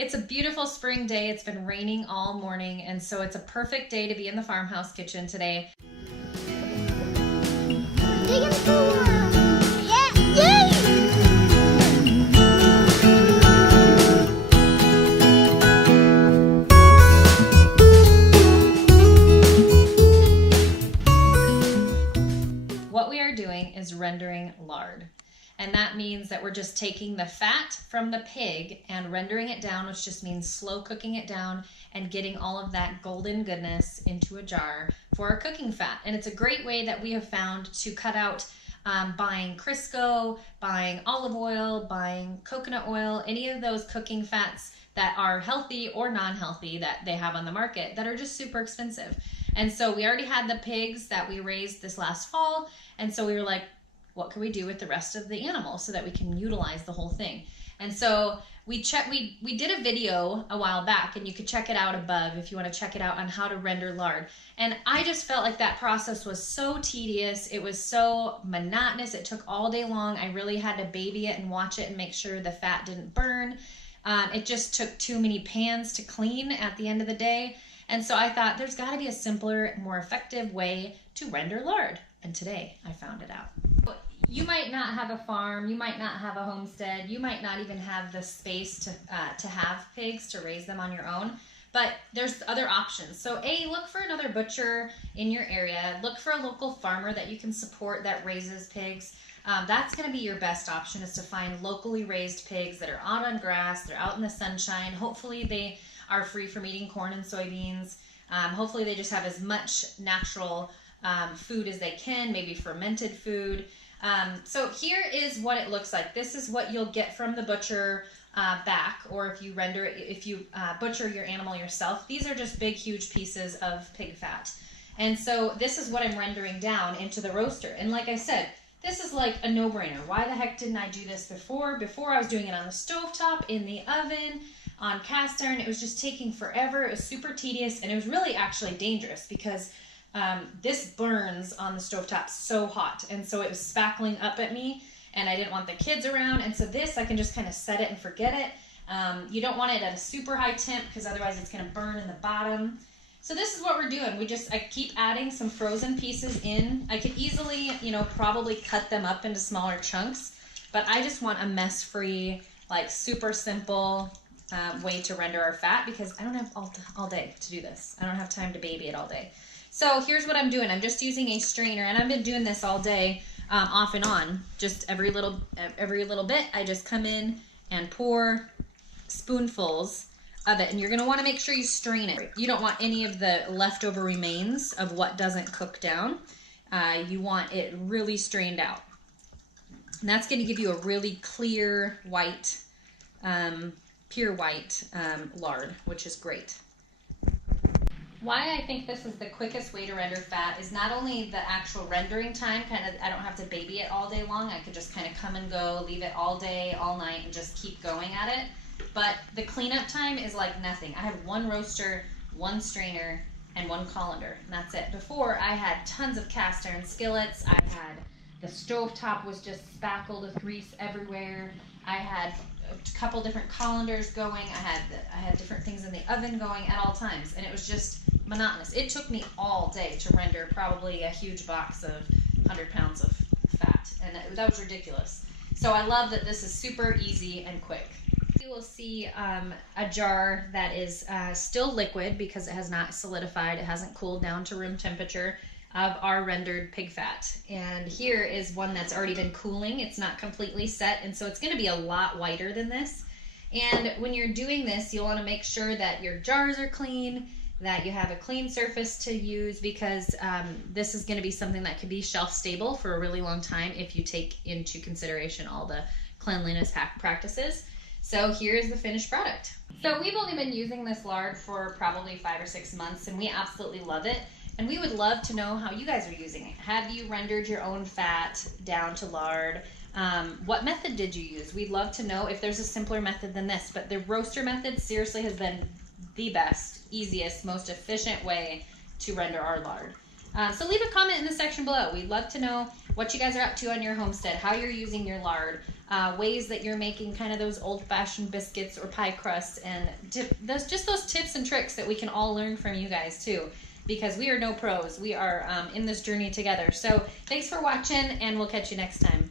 It's a beautiful spring day. It's been raining all morning, and so it's a perfect day to be in the farmhouse kitchen today. What we are doing is rendering lard. And that means that we're just taking the fat from the pig and rendering it down, which just means slow cooking it down and getting all of that golden goodness into a jar for our cooking fat. And it's a great way that we have found to cut out buying Crisco, buying olive oil, buying coconut oil, any of those cooking fats that are healthy or non-healthy that they have on the market that are just super expensive. And so we already had the pigs that we raised this last fall. And so we were like, what can we do with the rest of the animals so that we can utilize the whole thing? And so we did a video a while back, and you could check it out above if you want to check it out on how to render lard. And I just felt like that process was so tedious. It was so monotonous. It took all day long. I really had to baby it and watch it and make sure the fat didn't burn. It just took too many pans to clean at the end of the day. And so I thought there's got to be a simpler, more effective way to render lard. And today I found it out. You might not have a farm, you might not have a homestead, you might not even have the space to have pigs, to raise them on your own, but there's other options. So look for another butcher in your area, look for a local farmer that you can support that raises pigs. That's gonna be your best option, is to find locally raised pigs that are out on grass, they're out in the sunshine. Hopefully they are free from eating corn and soybeans. Hopefully they just have as much natural food as they can, maybe fermented food. So here is what it looks like. This is what you'll get from the butcher back, or if you butcher your animal yourself. These are just big, huge pieces of pig fat. And so this is what I'm rendering down into the roaster. And like I said, this is like a no-brainer. Why the heck didn't I do this before? Before I was doing it on the stovetop, in the oven, on cast iron. It was just taking forever. It was super tedious, and it was really actually dangerous because this burns on the stovetop so hot, and so it was spackling up at me, and I didn't want the kids around. And so this, I can just kind of set it and forget it. You don't want it at a super high temp because otherwise it's going to burn in the bottom. So this is what we're doing. I keep adding some frozen pieces in. I could easily, probably cut them up into smaller chunks, but I just want a mess-free, like super simple way to render our fat, because I don't have all day to do this. I don't have time to baby it all day. So here's what I'm doing. I'm just using a strainer, and I've been doing this all day, off and on. Just every little bit, I just come in and pour spoonfuls of it. And you're gonna wanna make sure you strain it. You don't want any of the leftover remains of what doesn't cook down. You want it really strained out. And that's gonna give you a really clear white, pure white lard, which is great. Why I think this is the quickest way to render fat is not only the actual rendering time, I don't have to baby it all day long. I could just kind of come and go, leave it all day, all night, and just keep going at it. But the cleanup time is like nothing. I have one roaster, one strainer, and one colander, and that's it. Before, I had tons of cast iron skillets. I had the stovetop was just spackled with grease everywhere. I had a couple different colanders going. I had different things in the oven going at all times, and it was just monotonous. It took me all day to render probably a huge box of 100 pounds of fat, and that was ridiculous. So I love that this is super easy and quick. You will see a jar that is still liquid because it has not solidified. It hasn't cooled down to room temperature, of our rendered pig fat. And here is one that's already been cooling. It's not completely set, and so it's going to be a lot whiter than this. And when you're doing this, you'll want to make sure that your jars are clean, that you have a clean surface to use, because this is going to be something that can be shelf stable for a really long time if you take into consideration all the cleanliness practices. So here's the finished product. So we've only been using this lard for probably 5 or 6 months, and we absolutely love it. And we would love to know how you guys are using it. Have you rendered your own fat down to lard? What method did you use? We'd love to know if there's a simpler method than this, but the roaster method seriously has been the best, easiest, most efficient way to render our lard. So leave a comment in the section below. We'd love to know what what you guys are up to on your homestead, how you're using your lard, ways that you're making kind of those old-fashioned biscuits or pie crusts, and those tips and tricks that we can all learn from you guys too, because we are no pros. We are in this journey together. So thanks for watching, and we'll catch you next time.